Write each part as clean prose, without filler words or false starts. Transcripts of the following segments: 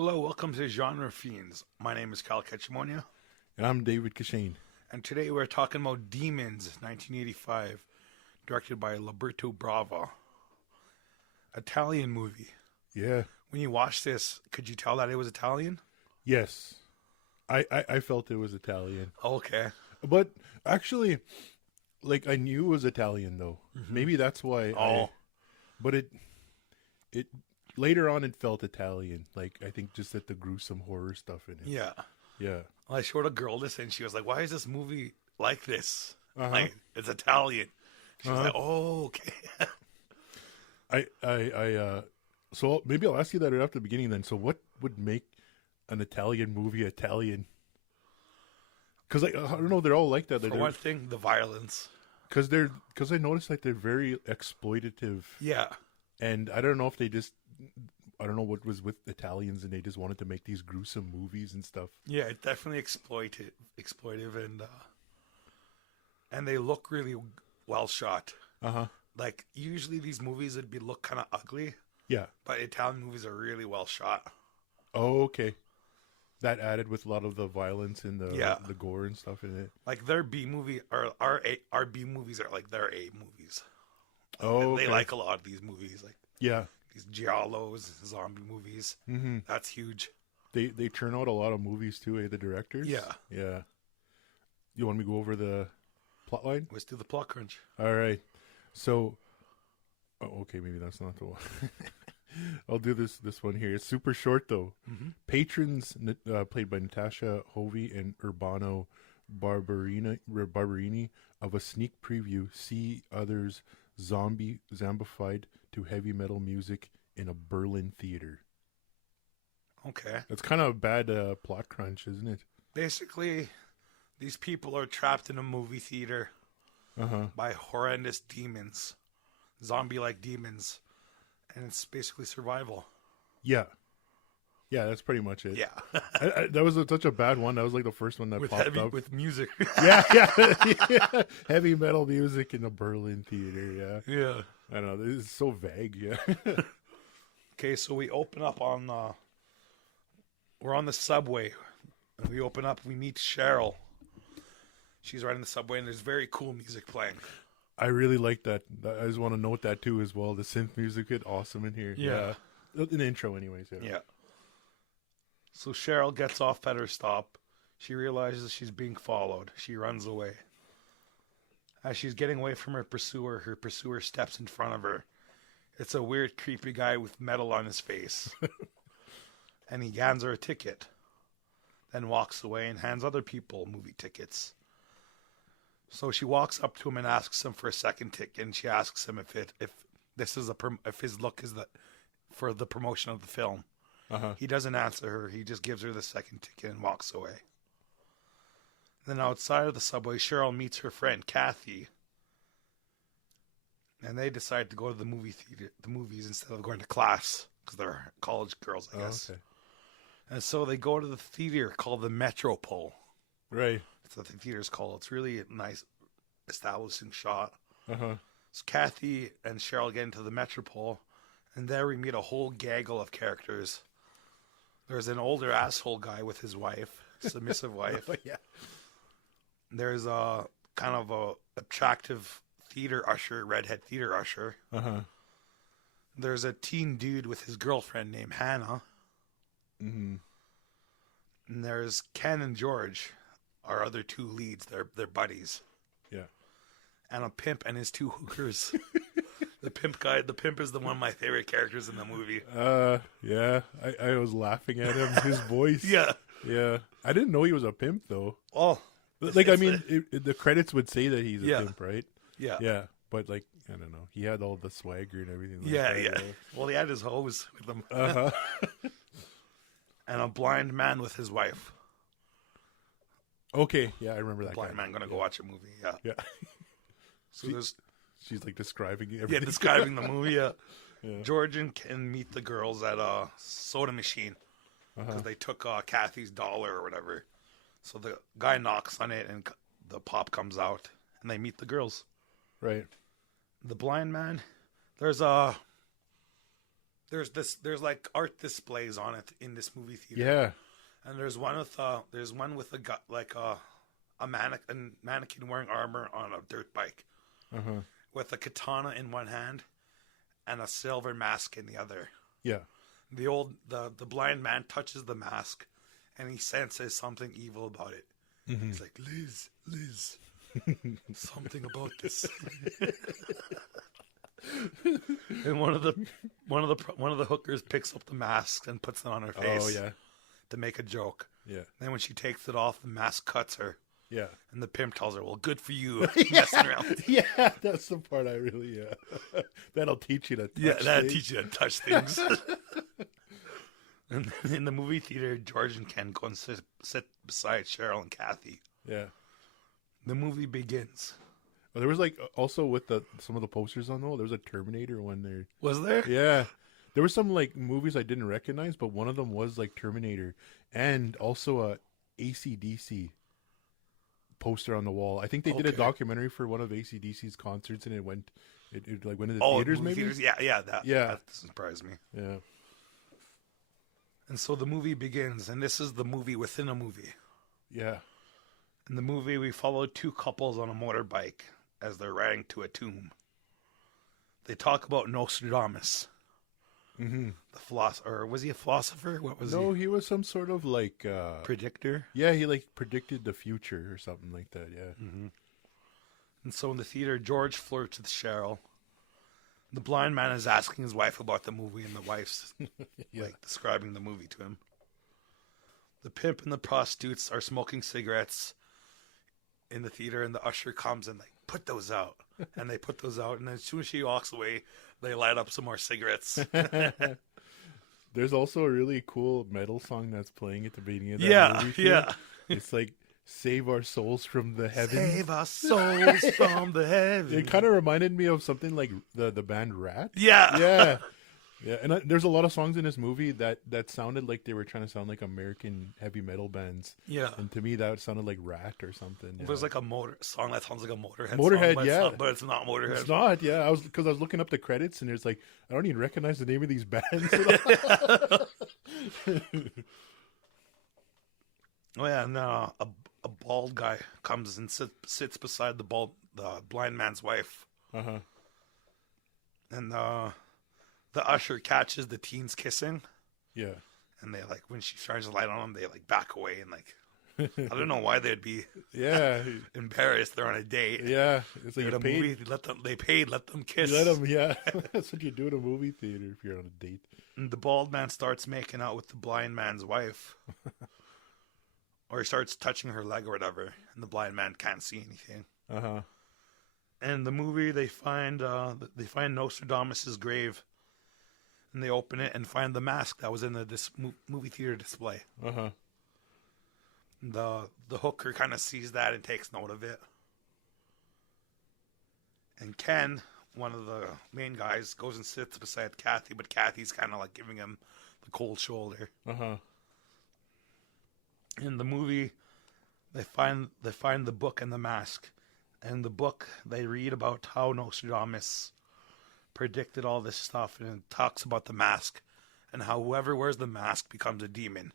Hello, welcome to Genre Fiends. My name is Kyle Ketchimonia, And I'm David Kashane. and today we're talking about Demons, 1985, directed by Liberto Brava. Italian movie. Yeah. When you watch this, could you tell that it was Italian? Yes. I felt it was Italian. Okay. But actually, like I knew it was Italian though. Maybe that's why but it later on it felt Italian. Like I think just that the gruesome horror stuff in it. Yeah. Yeah. Well, I showed a girl this and she was like, why is this movie like this? Uh-huh. Like, it's Italian. She was Uh-huh. like, oh, okay. So maybe I'll ask you that right after the beginning then. So what would make an Italian movie Italian? Because I don't know, they're all like that. For one thing, the violence. Because I noticed like they're very exploitative. Yeah. And I don't know if I don't know what was with Italians and they just wanted to make these gruesome movies and stuff. Yeah, it's definitely exploitive, and they look really well shot. Uh-huh. Like usually these movies would look kind of ugly, Yeah. but Italian movies are really well shot. Oh, okay. That added with a lot of the violence and the gore and stuff in it. Like their B movie or our B movies are like their A movies. Oh, They okay. like a lot of these movies, like Yeah. these giallos, zombie movies. Mm-hmm. That's huge. They churn out a lot of movies too, the directors? Yeah. Yeah. You want me to go over the plot line? Let's do the plot crunch. All right. So, okay, maybe that's not the one. I'll do this one here. It's super short though. Mm-hmm. Patrons, played by Natasha Hovey and Urbano Barberini, of a sneak preview, see others zombified to heavy metal music in a Berlin theater. Okay. That's kind of a bad plot crunch, isn't it? Basically, these people are trapped in a movie theater by horrendous demons, zombie-like demons, and it's basically survival. Yeah. Yeah, that's pretty much it. Yeah. That was such a bad one. That was like the first one that popped up. With music. Yeah. Yeah. Heavy metal music in a Berlin theater, yeah. Yeah. I don't know. This is so vague, yeah. Okay, so we open up on, we're on the subway. And we open up, we meet Cheryl. She's riding the subway, and there's very cool music playing. I really like that. I just want to note that too as well. The synth music is awesome in here. Yeah. An intro anyways. Yeah. So Cheryl gets off at her stop. She realizes she's being followed. She runs away. As she's getting away from her pursuer steps in front of her. It's a weird, creepy guy with metal on his face. And he hands her a ticket. Then walks away and hands other people movie tickets. So she walks up to him and asks him for a second ticket, and she asks him if his look is for the promotion of the film. Uh-huh. He doesn't answer her. He just gives her the second ticket and walks away. Then outside of the subway, Cheryl meets her friend Kathy, and they decide to go to the movies instead of going to class because they're college girls, I guess. Okay. And so they go to the theater called the Metropole. Right. That's what the theater's called. It's really a nice establishing shot. Uh-huh. So Kathy and Cheryl get into the Metropole, and there we meet a whole gaggle of characters. There's an older asshole guy with his wife, submissive wife. Yeah. There's a kind of a attractive redhead theater usher. Uh-huh. There's a teen dude with his girlfriend named Hannah. Mm-hmm. And there's Ken and George, our other two leads. They're buddies. Yeah. And a pimp and his two hookers. The pimp is one of my favorite characters in the movie. Yeah. I was laughing at him. His voice. Yeah. Yeah. I didn't know he was a pimp though. Oh. Like, the credits would say that he's a pimp, right? Yeah. Yeah. But like, I don't know. He had all the swagger and everything. Like Yeah, that, yeah. Well, he had his hose with him. Uh-huh. And a blind man with his wife. Okay. Yeah, I remember that Blind guy. man gonna go watch a movie. Yeah. Yeah. So there's She's like describing everything. describing the movie. Yeah. Yeah. George and Ken meet the girls at a soda machine because they took Kathy's dollar or whatever. So the guy knocks on it and the pop comes out, and they meet the girls. Right. The blind man. There's there's like art displays on it in this movie theater. Yeah. And there's one with a like a mannequin wearing armor on a dirt bike Uh-huh. with a katana in one hand and a silver mask in the other. Yeah. The blind man touches the mask and he senses something evil about it. Mm-hmm. He's like, Liz, something about this. And one of the hookers picks up the mask and puts it on her face. Oh yeah. To make a joke. Yeah. Then when she takes it off, the mask cuts her. Yeah. And the pimp tells her, "Well, good for you, messing around." Yeah, that's the part I really. That'll teach you to. That'll teach you to touch things. And in the movie theater, George and Ken go and sit beside Cheryl and Kathy. Yeah. The movie begins. Well, there was like also with some of the posters on there was a Terminator one there. Was there? Yeah. There were some like movies I didn't recognize, but one of them was like Terminator and also a AC/DC poster on the wall. I think they did a documentary for one of AC/DC's concerts and it went into the theaters maybe? Theaters? Yeah, that doesn't surprise me. Yeah. And so the movie begins, and this is the movie within a movie. Yeah. In the movie, we follow two couples on a motorbike as they're riding to a tomb. They talk about Nostradamus. Mm-hmm. Or was he a philosopher? What was he? No, he was some sort of like predictor. Yeah, he like predicted the future or something like that. Yeah. Mm-hmm. And so in the theater, George flirts with Cheryl. The blind man is asking his wife about the movie, and the wife's like describing the movie to him. The pimp and the prostitutes are smoking cigarettes in the theater, and the usher comes and like, put those out. And they put those out, and as soon as she walks away, they light up some more cigarettes. There's also a really cool metal song that's playing at the beginning of that movie. Yeah. It's like, save our souls from the heavens. Save our souls from the heavens. It kind of reminded me of something like the band Rat. Yeah. Yeah. Yeah, and there's a lot of songs in this movie that sounded like they were trying to sound like American heavy metal bands. Yeah. And to me, that sounded like Rat or something. Yeah. There's like a song that sounds like a Motorhead Motorhead, song, yeah. but it's not Motorhead. It's not, yeah. Because I was looking up the credits, and it's like, I don't even recognize the name of these bands. Oh yeah, and a bald guy comes and sits beside the blind man's wife. Uh-huh. And the usher catches the teens kissing. Yeah. And they like, when she shines a light on them, they like back away and like, I don't know why they'd be embarrassed. They're on a date. Yeah. It's like a movie, they paid, let them kiss. Let them, yeah. That's what you do in a movie theater if you're on a date. And the bald man starts making out with the blind man's wife. Or he starts touching her leg or whatever. And the blind man can't see anything. Uh-huh. And in the movie, they find Nostradamus' grave. And they open it and find the mask that was in this movie theater display. Uh-huh. The hooker kind of sees that and takes note of it. And Ken, one of the main guys, goes and sits beside Kathy, but Kathy's kind of like giving him the cold shoulder. Uh-huh. In the movie, they find the book and the mask. And the book, they read about how Nostradamus predicted all this stuff, and it talks about the mask and how whoever wears the mask becomes a demon.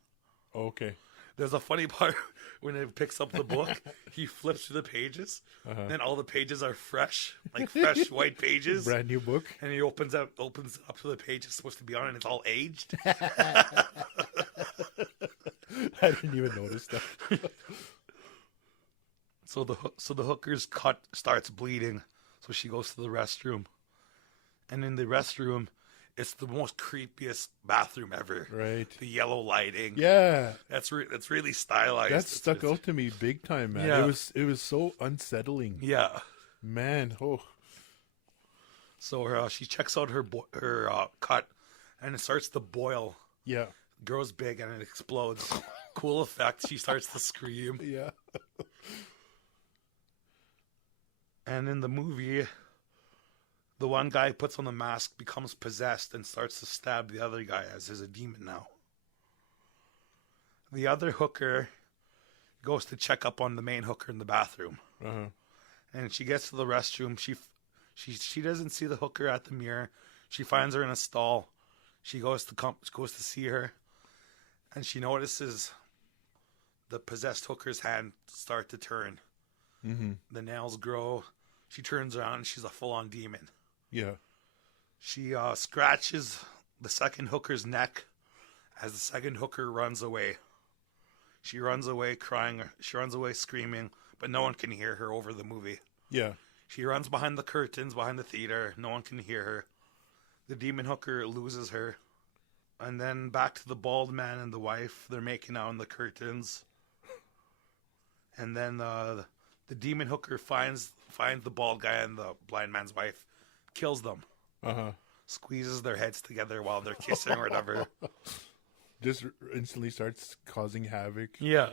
Okay. There's a funny part when it picks up the book, he flips through the pages, and all the pages are fresh, like fresh white pages. Brand new book. And he opens it up to the page it's supposed to be on, and it's all aged. I didn't even notice that. So the hooker's cut starts bleeding, so she goes to the restroom. And in the restroom, it's the most creepiest bathroom ever. Right. The yellow lighting. Yeah. That's really stylized. That stuck out to me big time, man. Yeah. It was so unsettling. Yeah. Man, oh. So she checks out her cut, and it starts to boil. Yeah. Grows big, and it explodes. Cool effect. She starts to scream. Yeah. And in the movie, the one guy puts on the mask, becomes possessed, and starts to stab the other guy as he's a demon now. The other hooker goes to check up on the main hooker in the bathroom. Uh-huh. And she gets to the restroom. She doesn't see the hooker at the mirror. She finds her in a stall. She goes to see her, and she notices the possessed hooker's hand start to turn. Mm-hmm. The nails grow. She turns around and she's a full-on demon. Yeah. She scratches the second hooker's neck as the second hooker runs away. She runs away crying. She runs away screaming, but no one can hear her over the movie. Yeah. She runs behind the curtains, behind the theater. No one can hear her. The demon hooker loses her. And then back to the bald man and the wife. They're making out in the curtains. And then the demon hooker finds the bald guy and the blind man's wife, kills them. Uh-huh. Squeezes their heads together while they're kissing or whatever. Just instantly starts causing havoc. Yeah.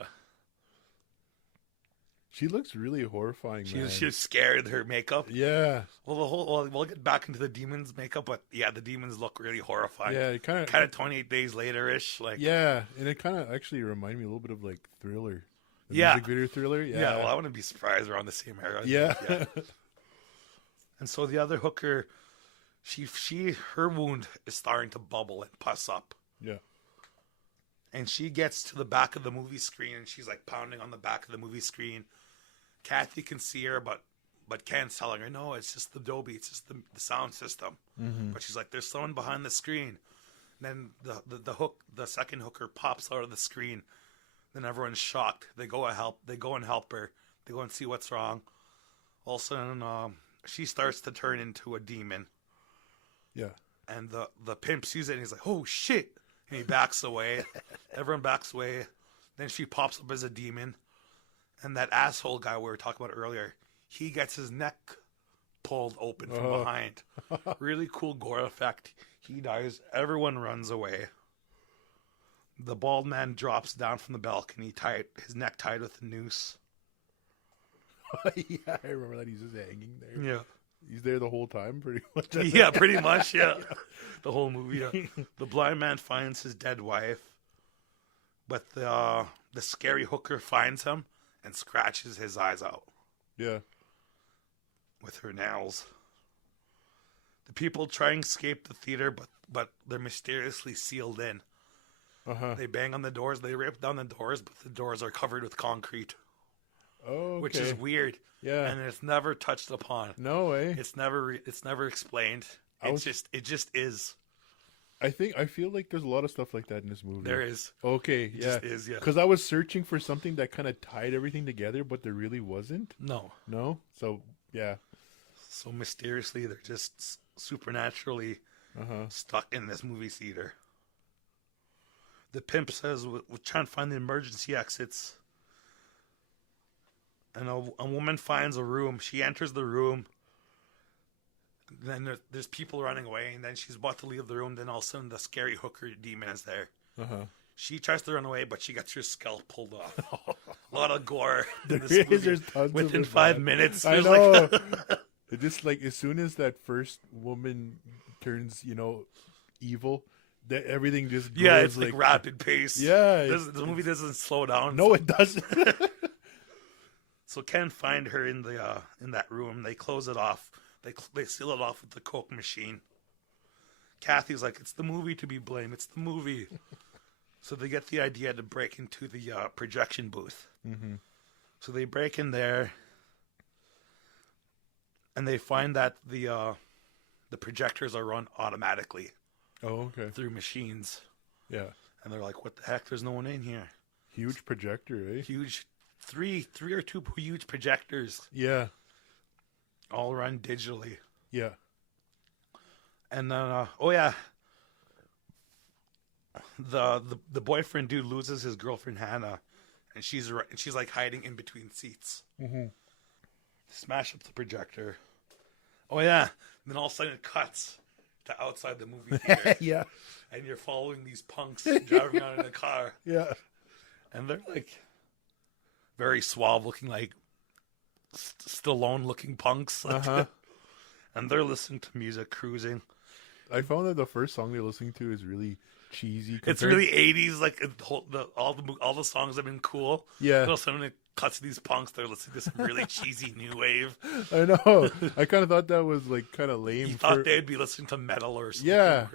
She looks really horrifying, man. She was scared, her makeup. Yeah. Well, we'll get back into the demons' makeup, but yeah, the demons look really horrifying. Yeah, it kind of 28 days later-ish. Like, yeah, and it kind of actually reminded me a little bit of like Thriller. The yeah. music video Thriller. Yeah. Yeah, well, I wouldn't be surprised around the same era. Yeah. Yeah. And so the other hooker, her wound is starting to bubble and pus up. Yeah. And she gets to the back of the movie screen and she's like pounding on the back of the movie screen. Kathy can see her, but Ken's telling her, no, it's just the Dolby, it's just the sound system. Mm-hmm. But she's like, there's someone behind the screen. And then the second hooker pops out of the screen. Then everyone's shocked. They go and help her. They go and see what's wrong. All of a sudden, she starts to turn into a demon. Yeah. And the pimp sees it and he's like, oh shit. And he backs away. Everyone backs away. Then she pops up as a demon. And that asshole guy we were talking about earlier, he gets his neck pulled open from behind. Really cool gore effect. He dies. Everyone runs away. The bald man drops down from the balcony, his neck tied with a noose. Yeah, I remember that. He's just hanging there. Yeah. He's there the whole time, pretty much. Yeah, pretty much, yeah. The whole movie, yeah. The blind man finds his dead wife, but the scary hooker finds him and scratches his eyes out. Yeah. With her nails. The people try and escape the theater, but they're mysteriously sealed in. Uh-huh. They bang on the doors, they rip down the doors, but the doors are covered with concrete. Oh, okay. Which is weird. Yeah. And it's never touched upon. No way. It's never explained. It just is. I feel like there's a lot of stuff like that in this movie. There is. Okay, It yeah. just is, yeah. Because I was searching for something that kind of tied everything together, but there really wasn't. No. So, yeah. So mysteriously, they're just supernaturally stuck in this movie theater. The pimp says, we're trying to find the emergency exits. And a woman finds a room. She enters the room. Then there's people running away. And then she's about to leave the room. Then all of a sudden, the scary hooker demon is there. Uh-huh. She tries to run away, but she gets her scalp pulled off. A lot of gore. There's tons Within of 5 minutes. I know. It just like as soon as that first woman turns, evil, that everything just goes it's like rapid pace. Yeah. The movie doesn't slow down. No, it doesn't. So Ken find her in that room. They close it off. They seal it off with the Coke machine. Kathy's like, it's the movie to be blamed. It's the movie. So they get the idea to break into the projection booth. Mm-hmm. So they break in there, and they find that the projectors are run automatically. Oh, okay. Through machines. Yeah. And they're like, what the heck? There's no one in here. Huge projector, eh? Huge. Three or two huge projectors. Yeah. All run digitally. Yeah. And then, the boyfriend dude loses his girlfriend Hannah, and she's like hiding in between seats. Mm-hmm. Smash up the projector. Oh yeah. And then all of a sudden it cuts to outside the movie theater. Yeah. And you're following these punks driving around in a car. Yeah. And they're like very suave looking, like Stallone looking punks. Uh-huh. And they're listening to music, cruising. I found that the first song they're listening to is really cheesy. It's really 80s. Like all the songs have been cool. Yeah. All of a sudden it cuts to these punks. They're listening to some really cheesy new wave. I know. I kind of thought that was like kind of lame. You thought they'd be listening to metal or something. Yeah.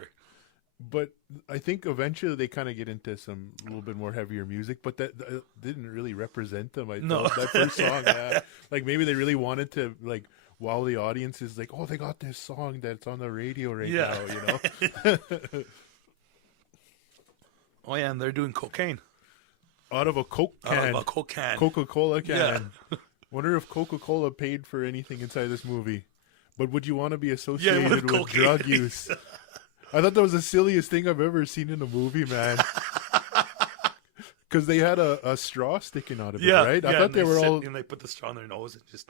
But I think eventually they kind of get into some a little bit more heavier music, but that didn't really represent them. I No. thought that first song, like maybe they really wanted to like while the audience is like, oh, they got this song that's on the radio right Yeah. now, you know, Oh yeah, and they're doing cocaine out of a Coke out can, of a Coke can. Coca-Cola can. Yeah. Wonder if Coca-Cola paid for anything inside this movie. But would you want to be associated with with cocaine. drug use? I thought that was the silliest thing I've ever seen in a movie, man. Because they had a straw sticking out of it, Yeah, right? I yeah, thought and they were all, and they put the straw in their nose and just.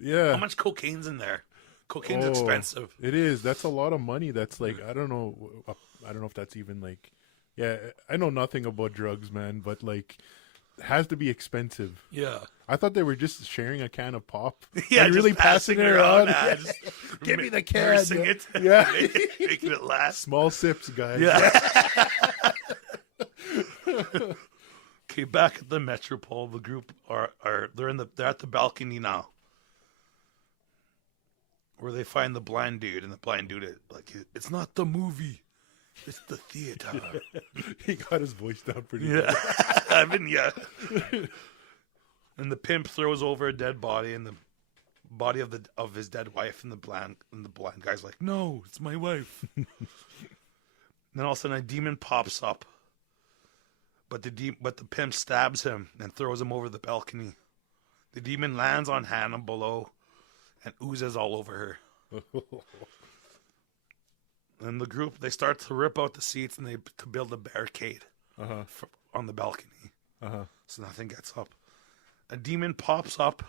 yeah. How much cocaine's in there? Cocaine's Oh, expensive. It is. That's a lot of money. That's like I don't know if that's even like, yeah. I know nothing about drugs, man, but like, it has to be expensive. Yeah. I thought they were just sharing a can of pop. Yeah, and just really passing it around. Yeah, just Give me the can. nursing it. Yeah. Making it last. Small sips, guys. Yeah. Okay, back at the Metropole, the group they're at the balcony now, where they find the blind dude, and the blind dude is like, it's not the movie, it's the theater. He got his voice down pretty Yeah, good. I mean, yeah. And the pimp throws over a dead body, and the body of his dead wife, and the blind guy's like, no, it's my wife. Then all of a sudden a demon pops up. But the pimp stabs him and throws him over the balcony. The demon lands on Hannah below and oozes all over her. And the group, they start to rip out the seats and to build a barricade on the balcony. So nothing gets up. A demon pops up.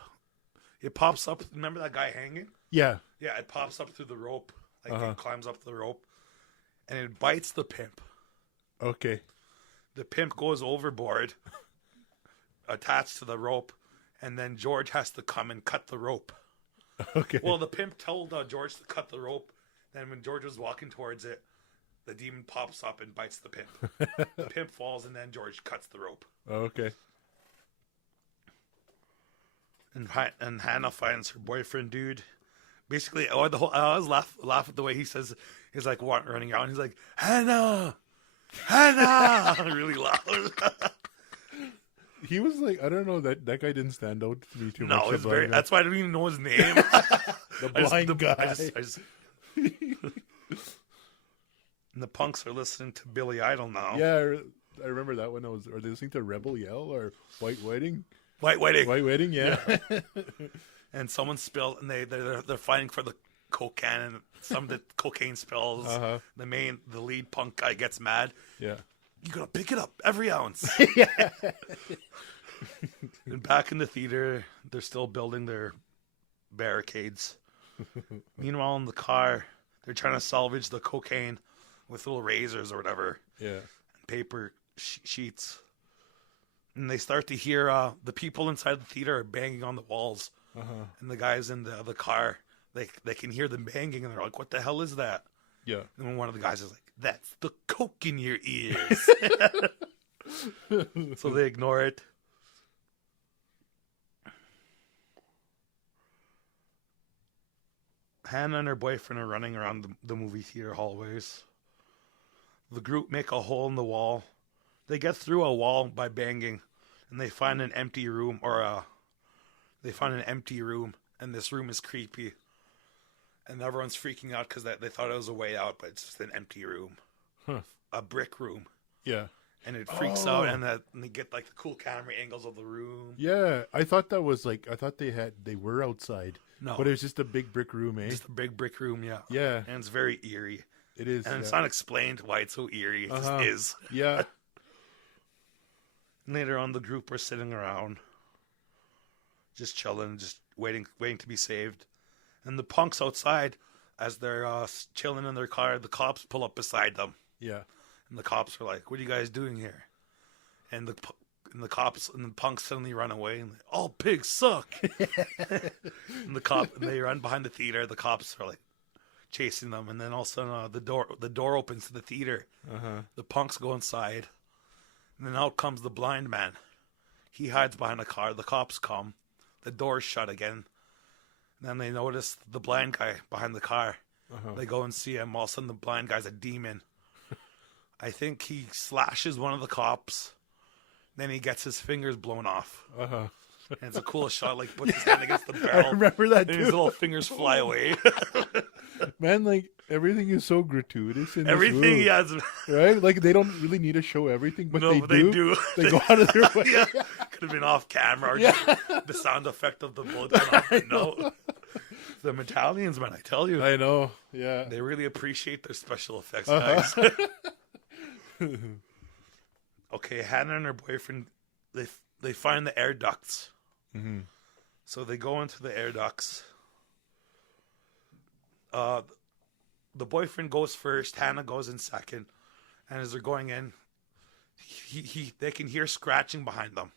It pops up. Remember that guy hanging? Yeah. Yeah, it pops up through the rope. Like it climbs up the rope. And it bites the pimp. Okay. The pimp goes overboard, attached to the rope, and then George has to come and cut the rope. Okay. Well, the pimp told George to cut the rope. Then when George was walking towards it, the demon pops up and bites the pimp. The pimp falls, and then George cuts the rope. Okay. And Hannah finds her boyfriend, dude. Basically, I always laugh at the way he says, he's like running around. He's like, Hannah! Really loud. He was like, I don't know, that guy didn't stand out to me too No, much. it's very. That's why I don't even know his name. The blind guy. And the punks are listening to Billy Idol now. Yeah, I remember that one. Are they listening to Rebel Yell or White Wedding? White Wedding. White Wedding, yeah. And someone spilled, and they're fighting for the coke can, and some of the cocaine spills. The lead punk guy gets mad. Yeah. You gotta pick it up every ounce. Yeah. And back in the theater, they're still building their barricades. Meanwhile, in the car, they're trying to salvage the cocaine with little razors or whatever. Yeah. And paper sheets. And they start to hear the people inside the theater are banging on the walls. And the guys in the car, they can hear them banging, and they're like, what the hell is that? Yeah. And then one of the guys is like, that's the coke in your ears. So they ignore it. Hannah and her boyfriend are running around the movie theater hallways. The group make a hole in the wall. They get through a wall by banging, and they find an empty room, and this room is creepy. And everyone's freaking out because they thought it was a way out, but it's just an empty room. A brick room. Yeah. And it freaks out, and they get like the cool camera angles of the room. Yeah, I thought that was like, I thought they were outside. No. But it was just a big brick room, eh? Just a big brick room, yeah. Yeah. And it's very eerie. It is. And it's not explained why it's so eerie. It just is. Yeah. Later on, the group are sitting around, just chilling, just waiting to be saved. And the punks outside, as they're chilling in their car, the cops pull up beside them. Yeah. And the cops are like, "What are you guys doing here?" And the cops and the punks suddenly run away, and all pigs suck. And they run behind the theater. The cops are like chasing them, and then all of a sudden the door opens to the theater. The punks go inside, and then out comes the blind man. He hides behind a car. The cops come. The door's shut again. And then they notice the blind guy behind the car. They go and see him. All of a sudden, the blind guy's a demon. I think he slashes one of the cops. Then he gets his fingers blown off. Uh-huh. And it's a cool shot, like puts his hand against the I barrel. remember that And too. his little fingers fly away. Man, like everything is so gratuitous in Everything this he movie, has. right? Like they don't really need to show everything, but No, they do. They go out of their way. Yeah. Could have been off camera or Yeah. just the sound effect of the bullet going off. But no. The Italians, man, I tell you. I know. Yeah. They really appreciate their special effects, Uh-huh. guys. Okay, Hannah and her boyfriend, they find the air ducts. Mm-hmm. So they go into the air ducts. The boyfriend goes first. Hannah goes in second. And as they're going in, they can hear scratching behind them.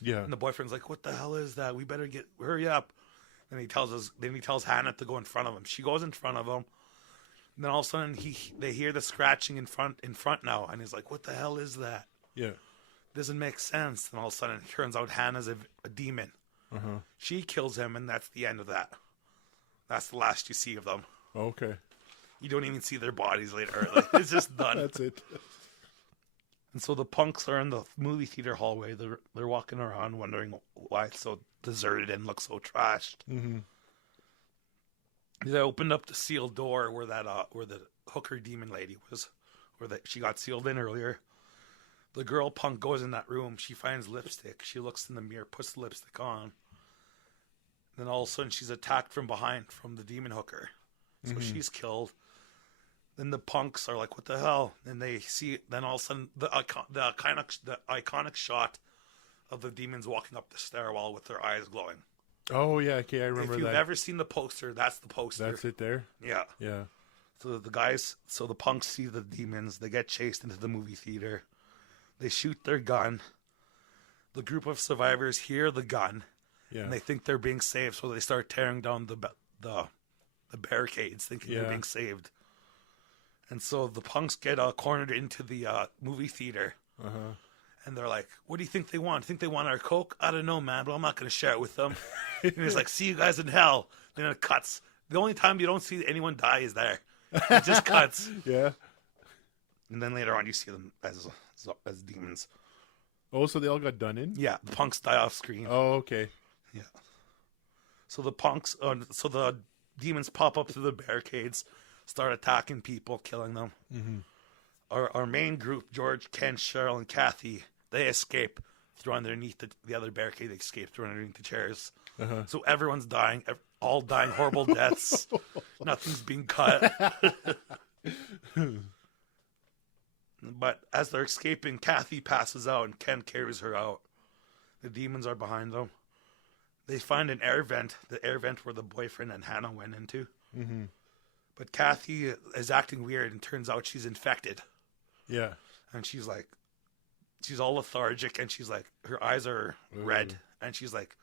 Yeah. And the boyfriend's like, "What the hell is that? We better hurry up." And he tells Hannah to go in front of him. She goes in front of him. And then all of a sudden they hear the scratching in front now, and he's like, "What the hell is that? Yeah. Doesn't make sense." And all of a sudden it turns out Hannah's a demon. Uh-huh. She kills him, and that's the end of that. That's the last you see of them. Okay. You don't even see their bodies later. Like, it's just done. That's it. And so the punks are in the movie theater hallway. They're walking around wondering why it's so deserted and looks so trashed. Mm-hmm. They opened up the sealed door where the hooker demon lady was, she got sealed in earlier. The girl punk goes in that room. She finds lipstick. She looks in the mirror, puts the lipstick on. Then all of a sudden she's attacked from behind from the demon hooker. So she's killed. Then the punks are like, "What the hell?" And they see. Then all of a sudden the iconic shot of the demons walking up the stairwell with their eyes glowing. Oh yeah. Okay, I remember If you've that. ever seen the poster, that's the poster. That's it there. Yeah. Yeah. So the punks see the demons. They get chased into the movie theater. They shoot their gun. The group of survivors hear the gun, Yeah. and they think they're being saved. So they start tearing down the barricades, thinking they're being saved. And so the punks get cornered into the movie theater. Uh-huh. And they're like, "What do you think they want? Think they want our Coke? I don't know, man, but I'm not going to share it with them." And he's like, "See you guys in hell." Then it cuts. The only time you don't see anyone die is there. It just cuts. Yeah. And then later on, you see them as demons. Oh, so they all got done in? Yeah, the punks die off screen. Oh, okay. Yeah. So the demons pop up through the barricades, start attacking people, killing them. Mm-hmm. Our main group, George, Ken, Cheryl, and Kathy, they escape through underneath the other barricade. They escape through underneath the chairs. Uh-huh. So everyone's dying, all dying horrible deaths. Nothing's being cut. But as they're escaping, Kathy passes out and Ken carries her out. The demons are behind them. They find an air vent, the air vent where the boyfriend and Hannah went into. Mm-hmm. But Kathy is acting weird, and turns out she's infected. Yeah. And she's all lethargic, and she's like, her eyes are red. And she's like,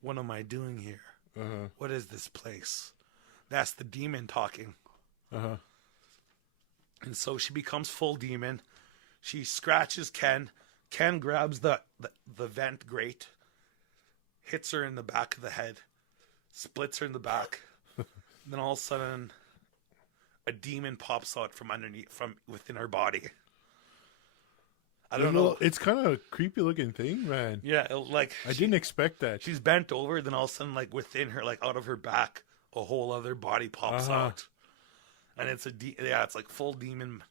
"What am I doing here? Uh-huh. What is this place?" That's the demon talking. Uh-huh. And so she becomes full demon. She scratches Ken. Ken grabs the vent grate, hits her in the back of the head, splits her in the back. Then all of a sudden, a demon pops out from within her body. I don't know. It's kind of a creepy looking thing, man. Yeah, I didn't expect that. She's bent over, then all of a sudden, like within her, like out of her back, a whole other body pops out, and it's it's like full demon.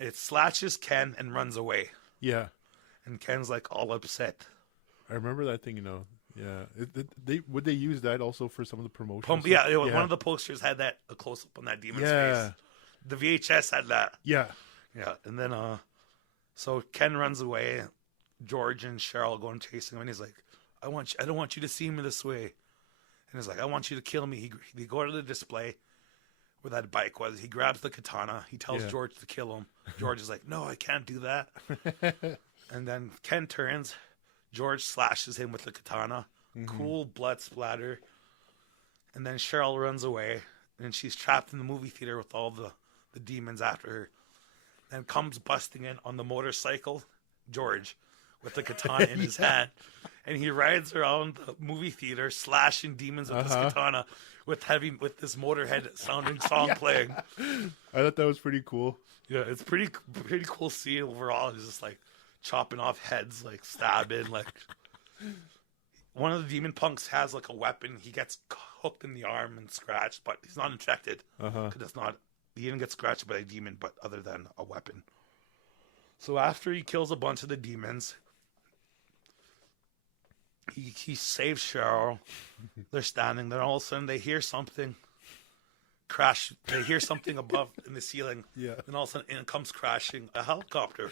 It slashes Ken and runs away. Yeah. And Ken's like all upset. I remember that thing, Yeah. Would they use that also for some of the promotions? One of the posters had a close up on that demon's face. The VHS had that. Yeah. Yeah. And then so Ken runs away. George and Cheryl go and chase him, and he's like, I don't want you to see me this way. And he's like, "I want you to kill me." They go to the display where that bike was. He grabs the katana. He tells George to kill him. George is like, "No, I can't do that." And then Ken turns. George slashes him with the katana. Mm-hmm. Cool blood splatter. And then Cheryl runs away. And she's trapped in the movie theater with all the demons after her. And comes busting in on the motorcycle, George, with the katana in his hand. And he rides around the movie theater slashing demons with this katana with this Motorhead sounding song playing. I thought that was pretty cool. Yeah, it's pretty cool scene overall. He's just like chopping off heads, like stabbing. Like one of the demon punks has like a weapon. He gets hooked in the arm and scratched, but he's not infected. Because it's not. He didn't get scratched by a demon, but other than a weapon. So after he kills a bunch of the demons, he saves Cheryl. They're standing there. All of a sudden, they hear something crash. They hear something above in the ceiling. Yeah. And all of a sudden, in comes crashing a helicopter.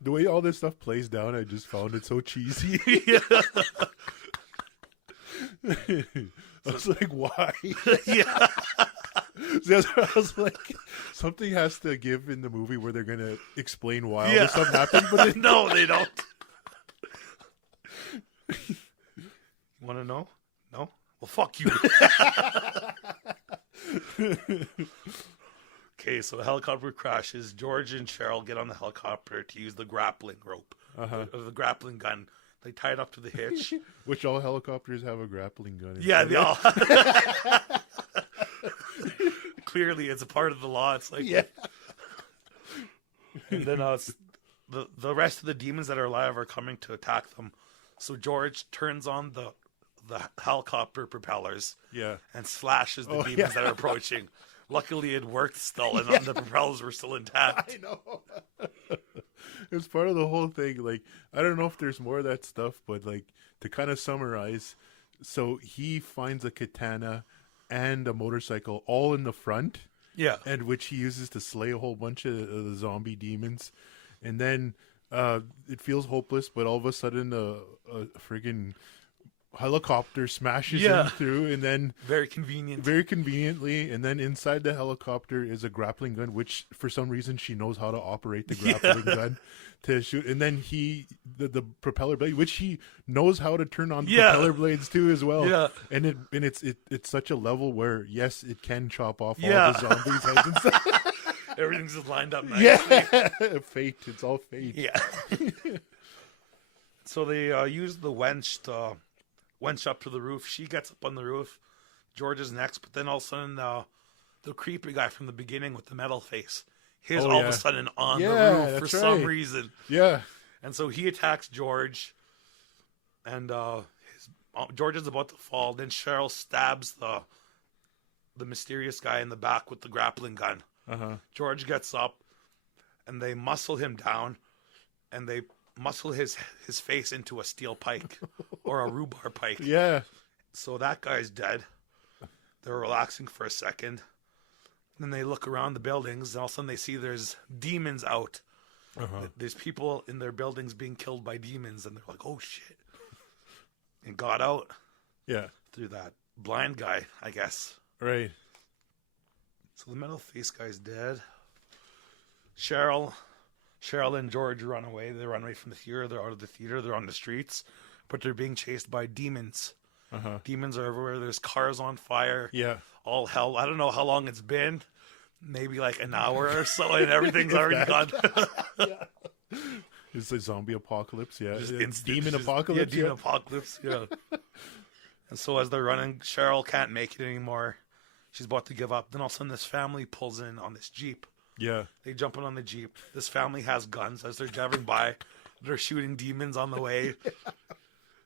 The way all this stuff plays down, I just found it so cheesy. I was like, why? Yeah. I was like, something has to give in the movie where they're going to explain why all this stuff happened. But no, they don't. Want to know? No? Well, fuck you. Okay, so the helicopter crashes. George and Cheryl get on the helicopter to use the grappling rope, or the grappling gun. They tie it up to the hitch. Which all helicopters have a grappling gun. Yeah, they all. Clearly, it's a part of the law. It's like, and then the rest of the demons that are alive are coming to attack them. So George turns on the helicopter propellers, and slashes the demons that are approaching. Luckily, it worked still, and the propellers were still intact. I know. It's part of the whole thing. Like, I don't know if there's more of that stuff, but like to kind of summarize, so he finds a katana and a motorcycle all in the front, and which he uses to slay a whole bunch of the zombie demons, and then it feels hopeless, but all of a sudden a friggin' helicopter smashes him through, and then very conveniently, and then inside the helicopter is a grappling gun, which for some reason she knows how to operate the grappling gun to shoot, and then the propeller blade, which he knows how to turn on propeller blades too as well, and it's such a level where yes, it can chop off all the zombies' heads and stuff. Everything's just lined up nicely. Fate, it's all fate. So they use the wench to wench up to the roof. She gets up on the roof. George is next, but then all of a sudden the creepy guy from the beginning with the metal face, he's all of a sudden on the roof for some reason. Yeah. And so he attacks George, and George is about to fall. Then Cheryl stabs the mysterious guy in the back with the grappling gun. George gets up, and they muscle him down, and they muscle his face into a steel pike or a rhubarb pike. Yeah. So that guy's dead. They're relaxing for a second. Then they look around the buildings, and all of a sudden they see there's demons out. There's people in their buildings being killed by demons, and they're like, oh shit. And got out. Yeah. Through that blind guy, I guess. Right. So the metal face guy's dead. Cheryl and George run away. They run away from the theater. They're out of the theater. They're on the streets, but they're being chased by demons. Demons are everywhere. There's cars on fire. Yeah. All hell. I don't know how long it's been. Maybe like an hour or so, and everything's already gone. It's a zombie apocalypse. Yeah. It's demon apocalypse. Yeah, demon apocalypse. Yeah. And so as they're running, Cheryl can't make it anymore. She's about to give up. Then all of a sudden, this family pulls in on this Jeep. Yeah. They jump in on the Jeep. This family has guns. As they're driving by, they're shooting demons on the way.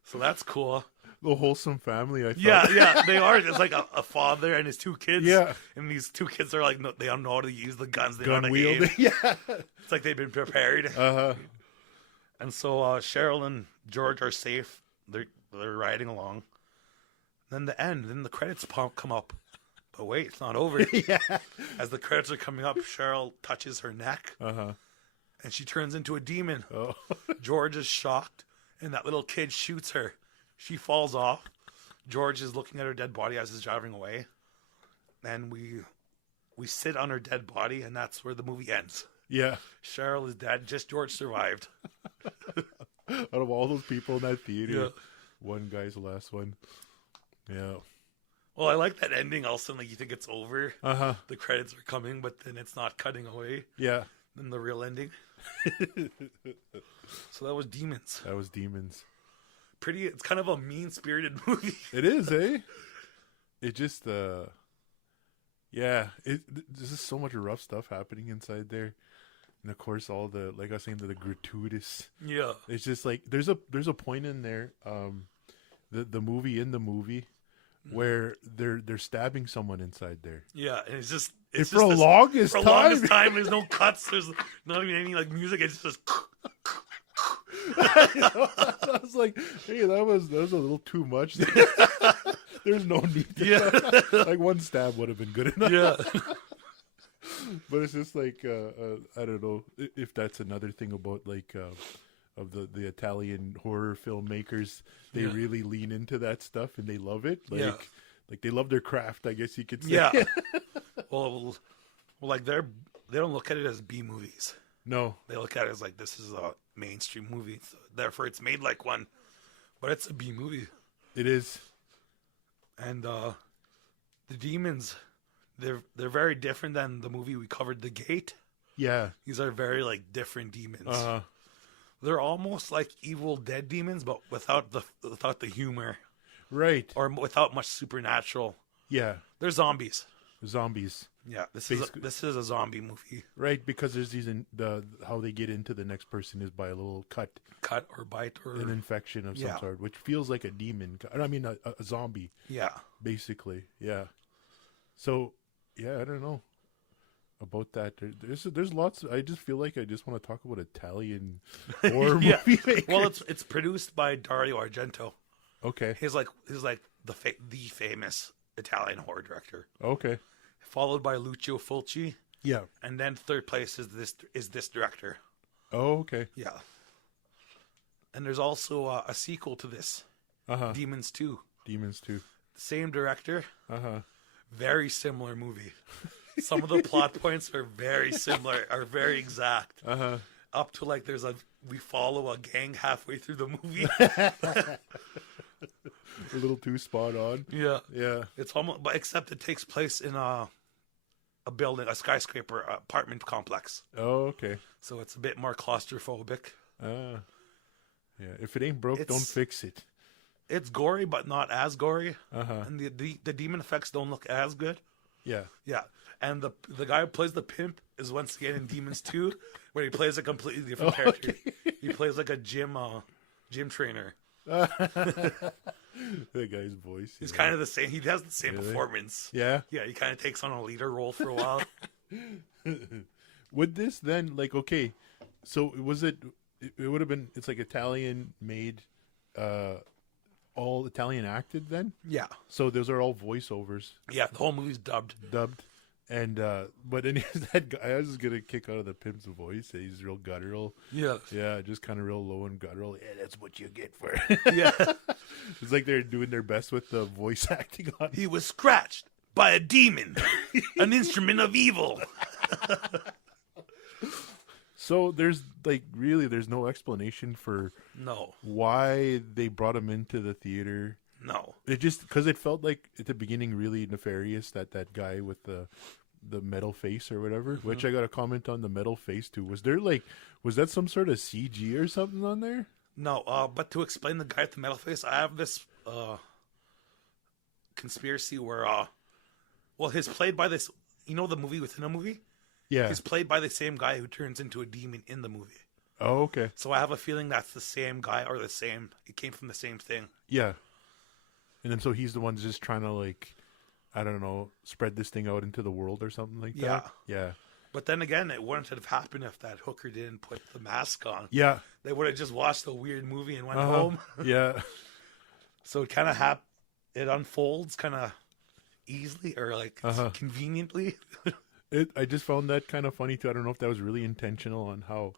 So that's cool. The wholesome family, I thought. Yeah, they are. It's like a father and his two kids. Yeah. And these two kids are like, no, they don't know how to use the guns. They Gun don't know wielding. how to aim. It's like they've been prepared. And so Cheryl and George are safe. They're riding along. Then the credits come up. But wait, it's not over. As the credits are coming up, Cheryl touches her neck. And she turns into a demon. George is shocked, and that little kid shoots her. She falls off. George is looking at her dead body as he's driving away. And we sit on her dead body, and that's where the movie ends. Yeah. Cheryl is dead. Just George survived. Out of all those people in that theater, one guy's the last one. Yeah. Well, I like that ending. All of a sudden, like, you think it's over. The credits are coming, but then it's not cutting away. Yeah. in the real ending. So that was Demons. That was Demons. It's kind of a mean-spirited movie. It is, eh? It just, yeah. There's just so much rough stuff happening inside there. And of course, all the, like I was saying, the gratuitous. Yeah. It's just like, there's a point in there, the movie, where they're stabbing someone inside there. Yeah, and it's just for the longest time, there's no cuts. There's not even any like music. It's just. I was like, hey, that was a little too much. There's no need to like one stab would have been good enough. Yeah. But it's just like I don't know if that's another thing about like of the Italian horror filmmakers. They really lean into that stuff and they love it. Like they love their craft, I guess you could say. Yeah. well, like they don't look at it as B movies. No. They look at it as like this is a mainstream movie, so therefore it's made like one, but it's a B movie. It is. And the Demons, they're very different than the movie we covered, The Gate. Yeah. These are very like different demons. Uh-huh. They're almost like Evil Dead demons, but without the humor. Right. Or without much supernatural. Yeah. They're zombies. Zombies. Yeah, this is a zombie movie. Right, because there's these how they get into the next person is by a little cut or bite or an infection of some sort, which feels like a demon. I mean, a zombie. Yeah, basically. Yeah. So, yeah, I don't know about that. There's lots. I just feel like I just want to talk about Italian horror movie makers. Well, it's produced by Dario Argento. Okay. He's like the famous Italian horror director. Okay. Followed by Lucio Fulci. Yeah. And then third place is this director. Oh, okay. Yeah. And there's also a sequel to this. Demons 2. Demons 2. Same director. Very similar movie. Some of the plot points are very similar, are very exact. Up to like we follow a gang halfway through the movie. A little too spot on. Yeah. Yeah. It's almost, but except it takes place in a building, a skyscraper apartment complex. Oh, okay. So it's a bit more claustrophobic. Yeah. If it ain't broke, don't fix it. It's gory, but not as gory. And the demon effects don't look as good. Yeah. Yeah. And the guy who plays the pimp is once again in Demons 2, where he plays a completely different character. He plays like a gym trainer. The guy's voice. He's kind of the same. He has the same performance. Yeah. Yeah, he kind of takes on a leader role for a while. Would this then, like, okay, so was it would have been, it's like Italian made, all Italian acted then? Yeah. So those are all voiceovers. Yeah, the whole movie's dubbed. And, but anyways, that guy, I was just going to kick out of the pimp's voice. He's real guttural. Yeah. Yeah, just kind of real low and guttural. Yeah, that's what you get for Yeah. It's like they're doing their best with the voice acting on. He was scratched by a demon, an instrument of evil. So there's there's no explanation for why they brought him into the theater. No. It just, because it felt like at the beginning really nefarious that guy with the metal face or whatever, which I got a comment on the metal face too. Was that some sort of CG or something on there? No, but to explain the guy with the metal face, I have this conspiracy where, he's played by this, the movie within a movie? Yeah. He's played by the same guy who turns into a demon in the movie. Oh, okay. So I have a feeling that's the same guy or it came from the same thing. Yeah. And then so he's the one just trying to, like, I don't know, spread this thing out into the world or something like that? Yeah. But then again, it wouldn't have happened if that hooker didn't put the mask on. Yeah. They would have just watched a weird movie and went home. Yeah. So it kind of it unfolds kind of easily or like conveniently. I just found that kind of funny too. I don't know if that was really intentional on how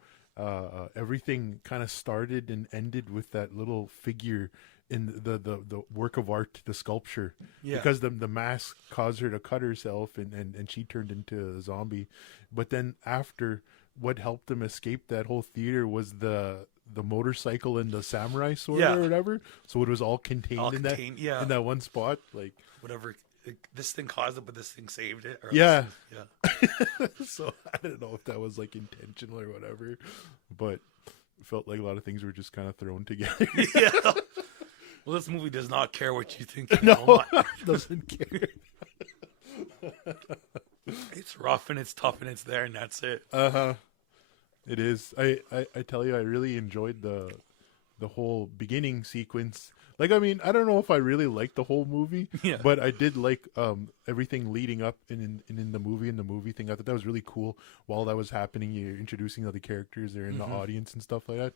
everything kind of started and ended with that little figure in the work of art, the sculpture. Yeah. Because the mask caused her to cut herself and she turned into a zombie. But then after, what helped them escape that whole theater was the motorcycle and the samurai sword or whatever. So it was all contained in that one spot. Like whatever this thing caused it, but this thing saved it. Or Yeah. yeah. So I don't know if that was like intentional or whatever, but it felt like a lot of things were just kind of thrown together. Yeah. Well, this movie does not care what you think. You No, know. it doesn't care. It's rough and it's tough and it's there and that's it. It is. I tell you, I really enjoyed the whole beginning sequence. Like, I mean, I don't know if I really liked the whole movie, Yeah. but I did like everything leading up in the movie thing. I thought that was really cool. While that was happening, you're introducing other characters, they're in the audience and stuff like that.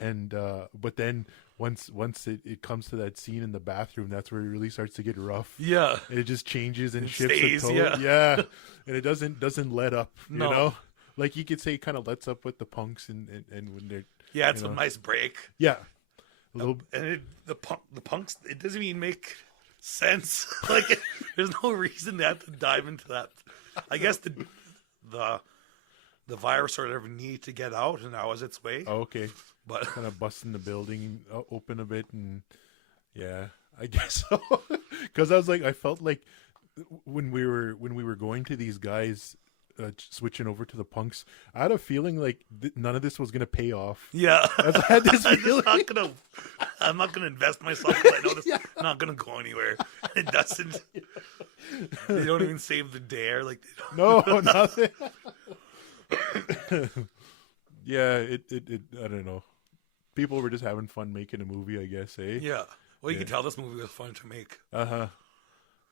And but then once it comes to that scene in the bathroom, that's where it really starts to get rough. Yeah. And it just changes and It shifts stays, the tone. yeah. And it doesn't let up. No. You know, like you could say, it kind of lets up with the punks and when they're It's you a know. nice break. Yeah. A little, And the punks, it doesn't even make sense. Like, there's no reason to have to dive into that. I guess the virus sort of needed to get out, and that was its way. oh, okay. But Kind of busting the building open a bit, and yeah, I guess so. Because I was like, I felt like when we were going to these guys switching over to the punks, I had a feeling like none of this was gonna pay off. yeah, I had this feeling. I'm not gonna invest myself because I know this is not gonna go anywhere. It doesn't. They don't even save the dare. Like, they don't. No, nothing. Yeah, it I don't know. People were just having fun making a movie, I guess, eh? Yeah. Well, you Yeah. can tell this movie was fun to make. Yeah,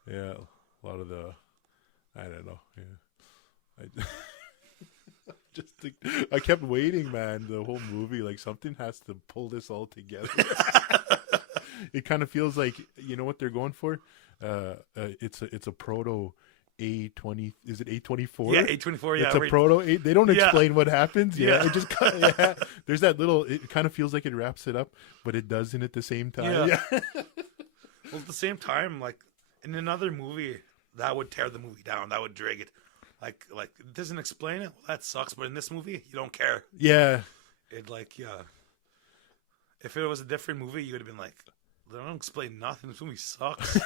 a lot of the, I don't know. Yeah, I kept waiting, man. The whole movie, like something has to pull this all together. It kind of feels like, you know what they're going for? It's a proto A20. Is it A24? Yeah, A24. Yeah, It's a proto A. They don't Yeah. explain what happens. Yeah, Yeah. it just yeah. There's that little. It kind of feels like it wraps it up, but it doesn't at the same time. Yeah. Well, at the same time, like in another movie, that would tear the movie down. That would drag it. Like it doesn't explain it. Well, that sucks. But in this movie, you don't care. Yeah. It If it was a different movie, you would have been like, they don't explain nothing. This movie sucks.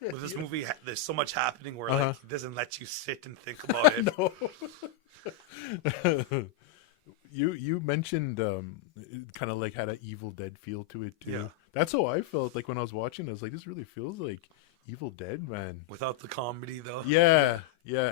With this movie, there's so much happening where like it doesn't let you sit and think about it. No. You mentioned it kind of like had an Evil Dead feel to it too. Yeah. That's how I felt like when I was watching. I was like, this really feels like Evil Dead, man. Without the comedy, though. Yeah.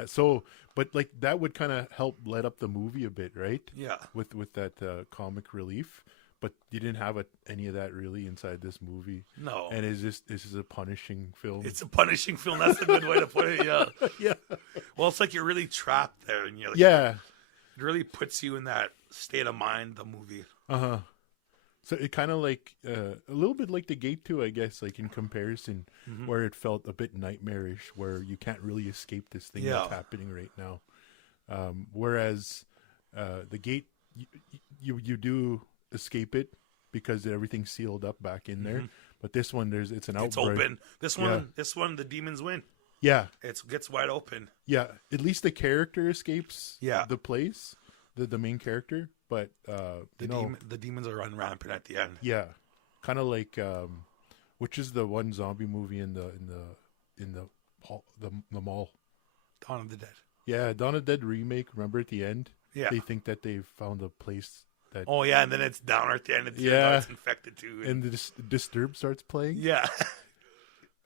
So, but like that would kind of help let up the movie a bit, right? Yeah. With that comic relief. But you didn't have any of that really inside this movie. No. And this is a punishing film. It's a punishing film. That's a good way to put it. Yeah. Yeah. Well, it's like you're really trapped there, and you're like, Yeah. It really puts you in that state of mind. The movie. So it kind of like a little bit like The Gate too, I guess, like in comparison, where it felt a bit nightmarish, where you can't really escape this thing that's happening right now. Whereas The Gate, you do escape it because everything's sealed up back in there. But this one, it's an outbreak. It's open. This one, the demons win. Yeah, It gets wide open. yeah. At least the character escapes. Yeah. The place, the main character, but The demons are run rampant at the end. yeah, kind of like which is the one zombie movie in the mall. Dawn of the Dead. Yeah, Dawn of the Dead remake. Remember at the end? Yeah. They think that they've found a place that. Oh yeah, and then it's down at the end. It's, Yeah. it's infected too. And the Disturbed starts playing. yeah.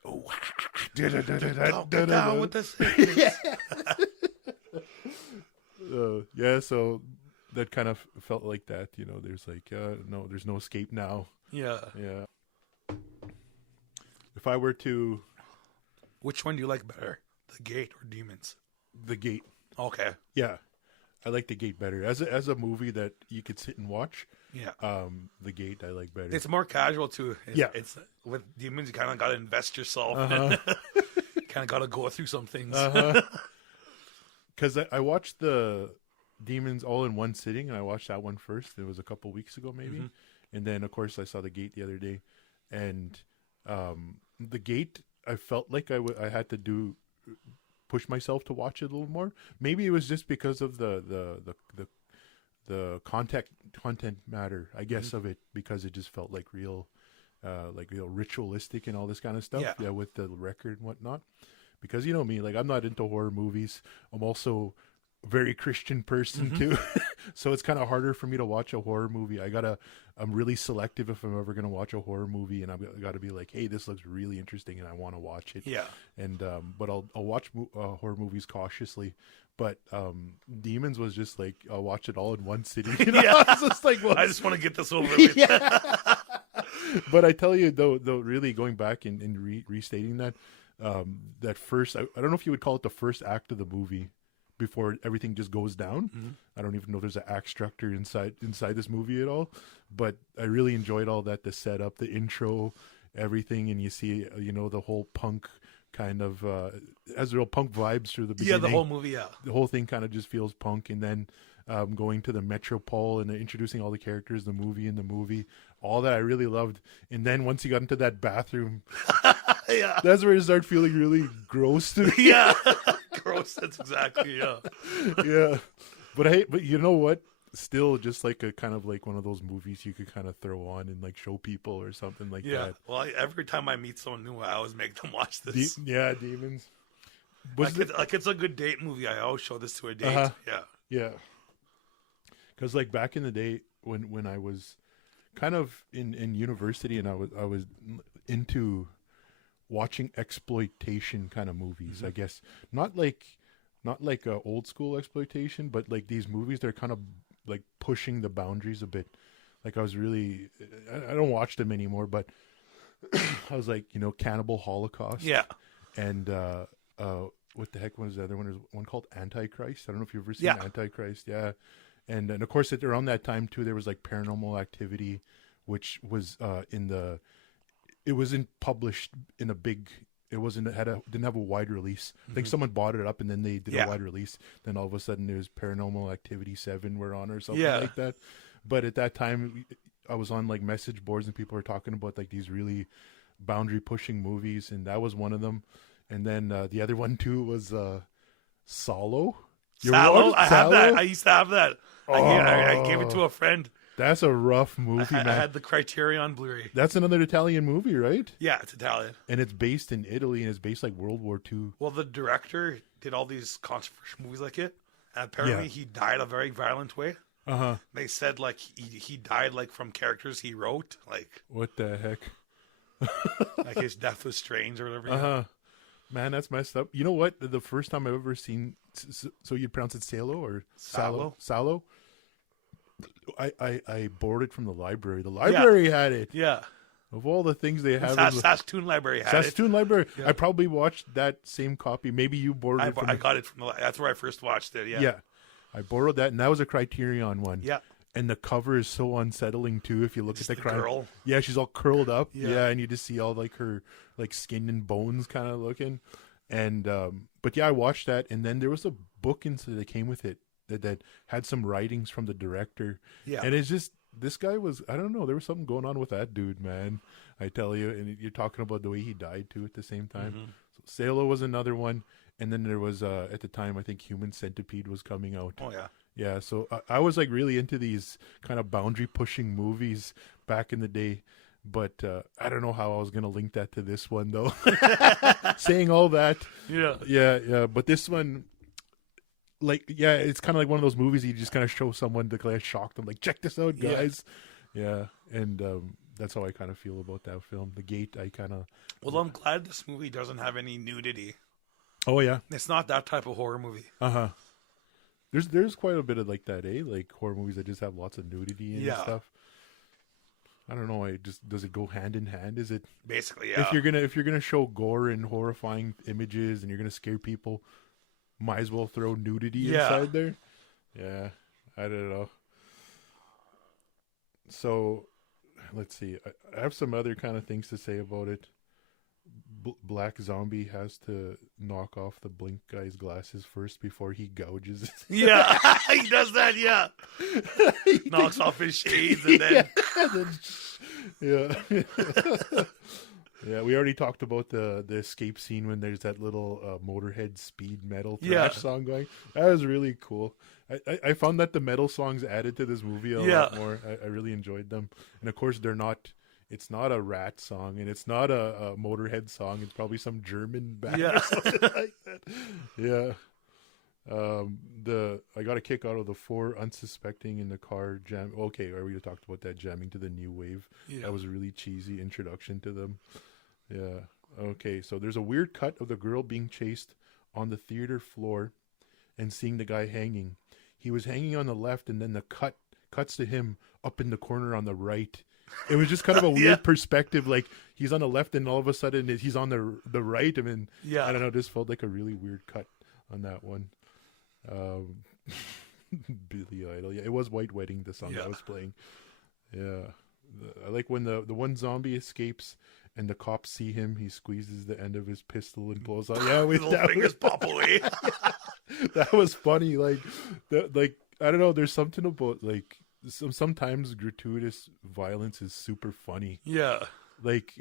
Oh, Go down with this. yeah. So that kind of felt like that. You know, there's like no, there's no escape now. Yeah. Yeah. If I were to Which one do you like better, The Gate or Demons? The Gate, Okay. yeah, I like The Gate better as a movie that you could sit and watch. Yeah. The Gate I like better. It's more casual too. Yeah. It's with Demons, you kind of got to invest yourself. Kind of got to go through some things. Because I watched the Demons all in one sitting, and I watched that one first. It was a couple weeks ago, maybe, and then of course I saw The Gate the other day, and The Gate I felt like I had to push myself to watch it a little more. Maybe it was just because of the content matter, I guess, of it, because it just felt like real like ritualistic and all this kind of stuff. Yeah. Yeah, with the record and whatnot. Because you know me, like I'm not into horror movies. I'm also a very Christian person too, so it's kind of harder for me to watch a horror movie. I'm really selective if I'm ever gonna watch a horror movie, and I've got to be like, hey, this looks really interesting, and I want to watch it. Yeah. And but I'll watch horror movies cautiously. But Demons was just like I'll watch it all in one sitting. You know? Yeah. It's just like, well, I just want to get this over with. yeah. But I tell you though, really going back and restating that, that first, I don't know if you would call it the first act of the movie before everything just goes down. Mm-hmm. I don't even know if there's an act structure inside this movie at all, but I really enjoyed all that, the setup, the intro, everything. And you see, the whole punk kind of, has real punk vibes through the beginning. Yeah, the whole movie, yeah. The whole thing kind of just feels punk. And then, going to the Metropole and introducing all the characters, the movie, all that I really loved. And then once you got into that bathroom, Yeah. that's where it started feeling really gross to me. Yeah. Gross. That's exactly, yeah. Yeah. But you know what? Still just like a kind of like one of those movies you could kind of throw on and like show people or something like Yeah. that. Well, every time I meet someone new, I always make them watch this. Demons. It's a good date movie. I always show this to a date. Uh-huh. Yeah. Yeah. Because like back in the day when I was kind of in university and I was into watching exploitation kind of movies, I guess. Not like old school exploitation, but like these movies, they're kind of like pushing the boundaries a bit. Like I was really, I don't watch them anymore, but I was like, Cannibal Holocaust. Yeah. And what the heck was the other one? There's one called Antichrist. I don't know if you've ever seen Yeah. Antichrist. Yeah. And of course, around that time too, there was like Paranormal Activity, which was it wasn't published in a big. It didn't have a wide release. I think someone bought it up and then they did a wide release. Then all of a sudden there's Paranormal Activity 7 were on or something like that. But at that time, I was on like message boards and people were talking about like these really boundary pushing movies, and that was one of them. And then the other one too was Solo. Salo? I have that. I used to have that. I gave it to a friend. That's a rough movie, I man. had the Criterion Blu-ray. That's another Italian movie, right? Yeah, it's Italian. And it's based in Italy, and it's based like World War II. Well, the director did all these controversial movies like it, and apparently he died a very violent way. Uh-huh. They said like he died like from characters he wrote, like What the heck? like his death was strange or whatever. Uh-huh. Man, that's messed up. You know what? The first time I've ever seen, so you'd pronounce it Salo or Salo? Salo? I borrowed it from the library. The library had it. Yeah. Of all the things they have, Saskatoon Library had Saskatoon Library. Yeah. I probably watched that same copy. Maybe you borrowed it. I got it from that's where I first watched it. Yeah. Yeah, I borrowed that, and that was a Criterion one. Yeah. And the cover is so unsettling too. If you look Just at the girl. yeah, she's all curled up. Yeah. Yeah, and you just see all like her like skin and bones kind of looking. And but yeah, I watched that, and then there was a book inside that came with it that had some writings from the director. Yeah. And it's just this guy was, I don't know, there was something going on with that dude, man. I tell you, and you're talking about the way he died too at the same time. Mm-hmm. So Salo was another one, and then there was at the time I think Human Centipede was coming out. Oh yeah. Yeah, so I was like really into these kind of boundary pushing movies back in the day, but I don't know how I was gonna link that to this one though. Saying all that, yeah. But this one, like, yeah, it's kind of like one of those movies you just kind of show someone to kind of shock them, like, check this out, guys. Yeah, and that's how I kind of feel about that film. The Gate, I kind of. Well, I'm glad this movie doesn't have any nudity. Oh yeah, It's not that type of horror movie. uh-huh. There's quite a bit of like that, eh? Like horror movies that just have lots of nudity and stuff. I don't know. Does it go hand in hand? Is it Basically, yeah. if you're gonna show gore and horrifying images and you're gonna scare people, might as well throw nudity inside there. Yeah, I don't know. So, let's see. I have some other kind of things to say about it. Black Zombie has to knock off the Blink guy's glasses first before he gouges it. Yeah, he does that. Yeah, knocks off his shades and then. Yeah. Yeah, we already talked about the escape scene when there's that little Motorhead speed metal thrash song going. That was really cool. I found that the metal songs added to this movie a lot more. I really enjoyed them. And of course, they're not it's not a Rat song, and it's not a Motorhead song. It's probably some German band Yeah. or something like that. Yeah. I got a kick out of the 4 unsuspecting in the car jam. Okay, we talked about that jamming to the new wave. Yeah. That was a really cheesy introduction to them. Yeah. Okay, so there's a weird cut of the girl being chased on the theater floor and seeing the guy hanging. He was hanging on the left, and then the cuts to him up in the corner on the right. It was just kind of a weird Yeah. perspective. Like he's on the left, and all of a sudden he's on the right. I mean, Yeah. I don't know. This felt like a really weird cut on that one. Billy Idol. Yeah, it was White Wedding, the song Yeah. I was playing. Yeah. I like when the one zombie escapes and the cops see him, he squeezes the end of his pistol and blows out. Yeah, His little fingers pop away. that was funny. Like I don't know, there's something about like sometimes gratuitous violence is super funny. Yeah. Like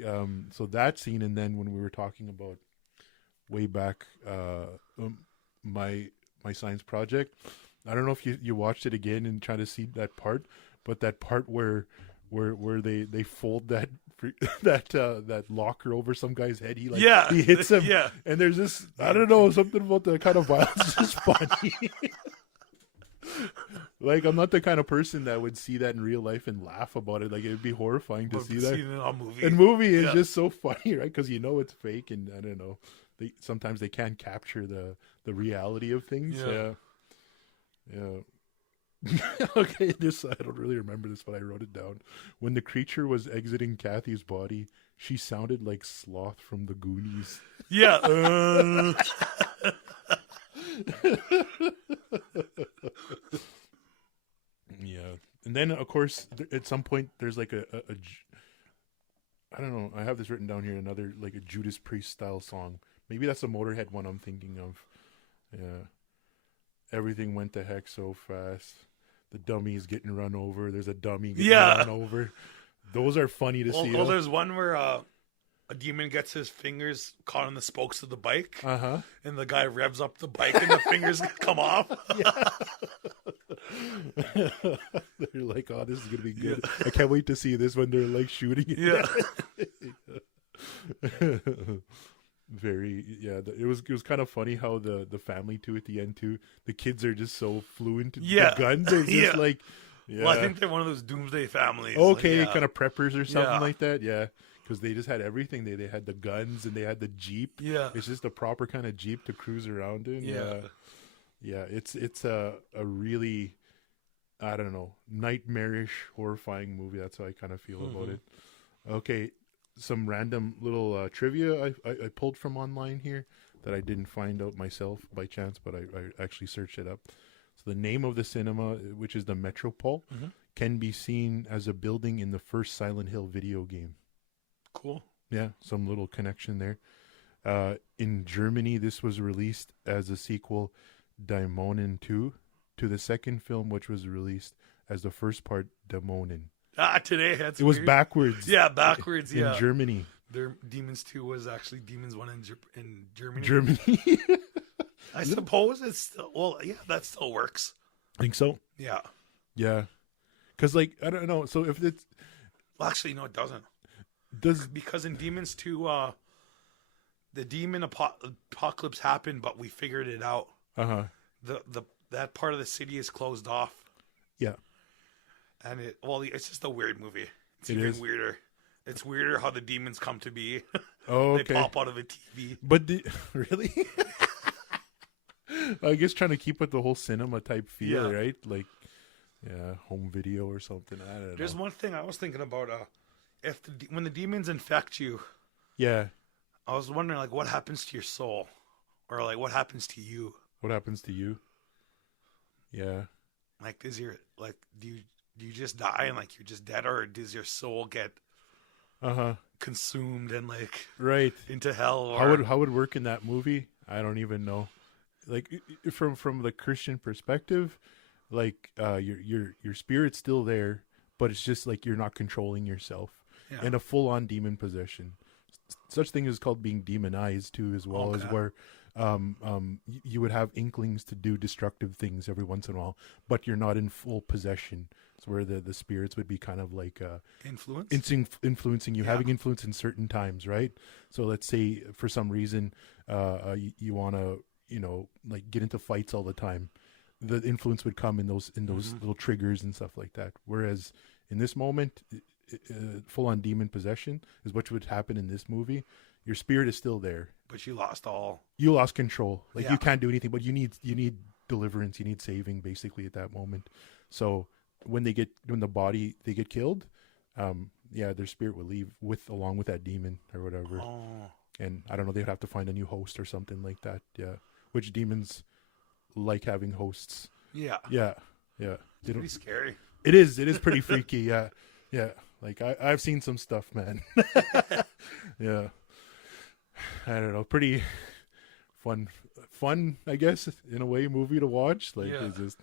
so that scene, and then when we were talking about way back my science project, I don't know if you watched it again and try to see that part, but that part where they fold that that locker over some guy's head, he hits him, Yeah. and there's this, I don't know, something about the kind of violence is just funny. Like, I'm not the kind of person that would see that in real life and laugh about it. Like, it'd be horrifying to see that. See it in a movie. In movie, it's Yeah. just so funny, right? Because you know it's fake, and I don't know. Sometimes they can't capture the reality of things. Yeah. Okay, I don't really remember this, but I wrote it down. When the creature was exiting Kathy's body, she sounded like Sloth from the Goonies. Yeah. Yeah, and then of course at some point there's like I don't know. I have this written down here. Another like a Judas Priest style song. Maybe that's a Motorhead one I'm thinking of. Yeah, everything went to heck so fast. The dummy is getting run over. There's a dummy getting run over. Those are funny to see. Well, there's one where a demon gets his fingers caught on the spokes of the bike, and the guy revs up the bike, and the fingers come off. They're like, "Oh, this is gonna be good." Yeah. I can't wait to see this when they're like shooting it. Yeah. It was kind of funny how the family too at the end too. The kids are just so fluent in Yeah. the guns. They're just like, Well, I think they're one of those doomsday families. Okay, like, kind of preppers or something Yeah. like that. Yeah. Because they just had everything. They had the guns and they had the Jeep. Yeah. It's just a proper kind of Jeep to cruise around in. Yeah. It's a really, I don't know, nightmarish, horrifying movie. That's how I kind of feel about it. Okay, some random little trivia I pulled from online here that I didn't find out myself by chance, but I actually searched it up. So the name of the cinema, which is the Metropole, can be seen as a building in the first Silent Hill video game. Cool. Yeah, some little connection there. In Germany, this was released as a sequel, Daimonen 2, to the second film, which was released as the first part, Daimonen. Today that's It was weird. backwards. Yeah, backwards. In Germany. Their Demons 2 was actually Demons 1 in Germany. Germany. I suppose it's still, that still works. Think so? Yeah. Yeah. Because, like, I don't know. So if it's... Well, actually, no, it doesn't. Because in Demons 2, the demon apocalypse happened, but we figured it out. That part of the city is closed off. Yeah. And it's just a weird movie. It's It even is. weirder. It's weirder how the demons come to be. Oh, okay. They pop out of a TV. But really? I guess trying to keep it the whole cinema type feel, right? Like, home video or something. I don't know. There's one thing I was thinking about. When the demons infect you, yeah. I was wondering, like, what happens to your soul, or like, what happens to you? What happens to you? Yeah. Like, do you just die and like you're just dead, or does your soul get consumed and like into hell? Or... How would work in that movie? I don't even know. Like from the Christian perspective, like your spirit's still there, but it's just like you're not controlling yourself. Yeah. And a full on demon possession. Such thing is called being demonized too, as well as where you would have inklings to do destructive things every once in a while, but you're not in full possession It's where the spirits would be kind of like Influence. influencing you, Yeah. having influence in certain times, right? So let's say for some reason you want to, like get into fights all the time. The influence would come in those little triggers and stuff like that. Whereas in this moment, full on demon possession is what would happen in this movie. Your spirit is still there, But you lost all. you lost control. Like Yeah. you can't do anything, but you need deliverance. You need saving, basically, at that moment. So when they get killed, their spirit will leave along with that demon or whatever. Oh. And I don't know, they'd have to find a new host or something like that. Yeah, which demons like having hosts. Yeah. Yeah, yeah. They Pretty don't. scary. It is pretty freaky. Yeah, yeah. Like I've seen some stuff, man. Yeah. I don't know. Pretty fun, I guess, in a way, movie to watch. Like Yeah. it's just,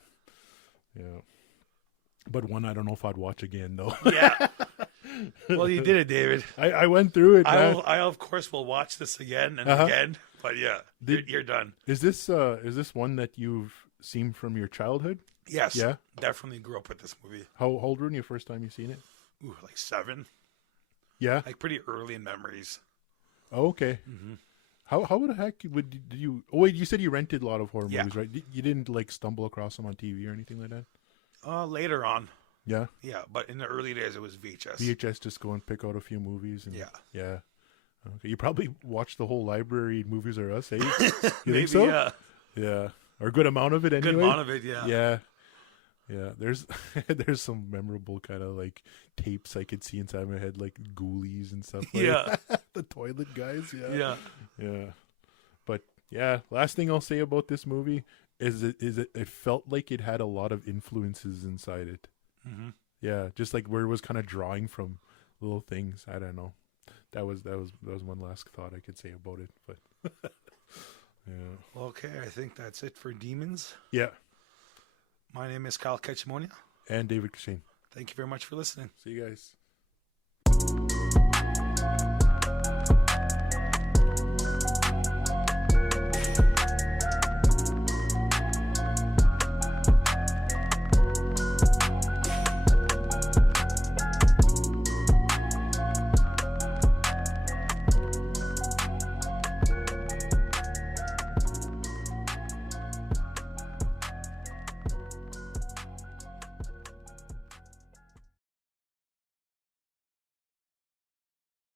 yeah. But one I don't know if I'd watch again though. Yeah. Well, you did it, David. I went through it. Man. I of course will watch this again and Uh-huh. again. But yeah, you're done. Is this one that you've seen from your childhood? Yes. Yeah. Definitely grew up with this movie. How old were you first time you seen it? Ooh, like 7. Yeah. Like pretty early in memories. Oh, okay. Mm-hmm. How the heck did you? Oh wait, you said you rented a lot of horror Yeah. movies, right? You didn't like stumble across them on TV or anything like that? Later on. Yeah. Yeah, but in the early days it was VHS. VHS, just go and pick out a few movies. And, Yeah. Yeah. Okay. You probably watched the whole library movies or us, eh? You Maybe, think so? yeah. Yeah. Or a good amount of it anyway. Good amount of it, yeah. Yeah. Yeah. There's there's some memorable kind of like tapes I could see inside my head, like Ghoulies and stuff like Yeah. the toilet guys. Yeah. Yeah. Yeah. But yeah, last thing I'll say about this movie is it felt like it had a lot of influences inside it. Mm-hmm. Yeah, just like where it was kind of drawing from little things. I don't know. That was one last thought I could say about it. But yeah. Okay, I think that's it for Demons. Yeah. My name is Kyle Ketchimonia. And David Kashane. Thank you very much for listening. See you guys.